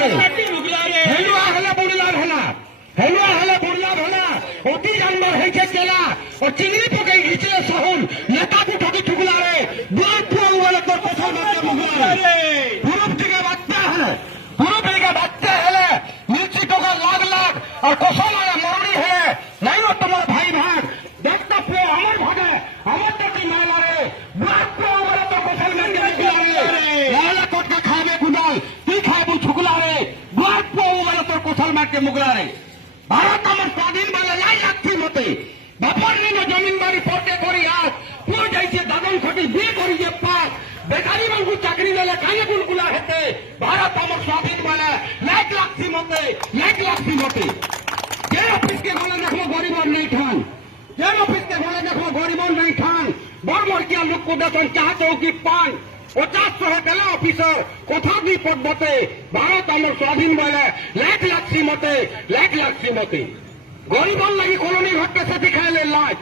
হেলুয়া হলে বুড়লার হলা হেলুয়া হলে বুড়লার হলা অতি জানবার হয়েছে কেলা ও চিংড়ি পকাই ঘিচে সহন নেতাকে ঠকি ঠুকলারে দুই পুরো বলে তোর কথা মারতে মুগলারে পুরুষ থেকে বাচ্চা হলে পুরুষ থেকে বাচ্চা হলে মির্চি টাকা লাখ লাখ আর কসম আর মরণি হলে নাই তোমার ভাই ভাগ দেখতে পুরো আমার ভাগে আমার তো কি মালারে দুই পুরো বলে তোর কথা মারতে মুগলারে লালা কোটকা খাবে গুদাল তুই খাইবু ঠুকলারে দুই পুরো বলে তোর কথা মারতে মুগলারে ভারত আমার স্বাধীন বলে লাই লাগছি মতে বাপর নিয়ে জমিন বাড়ি পড়তে করি আজ পুরো যাইছে দাদন খটি বিয়ে করি যে পাস বেকারি মানুষ চাকরি দিলে কানে গুলগুলা হেতে ভারত আমার স্বাধীন বলে লাইক লাগছি মতে যে অফিসকে গলে দেখো গরিব নেই খান যে অফিসকে গলে দেখো গরিব নেই খান বড় কিয়া লোক को বেতন চাহ চৌকি পান 50 টাকা গেলে অফিসার কোথা কি পদ্ধতি ভারত আমার স্বাধীন বলে লাইক লাগছি মতে গরিবর লাগি কলোনি ঘরটা সাথে খাইলে লাইক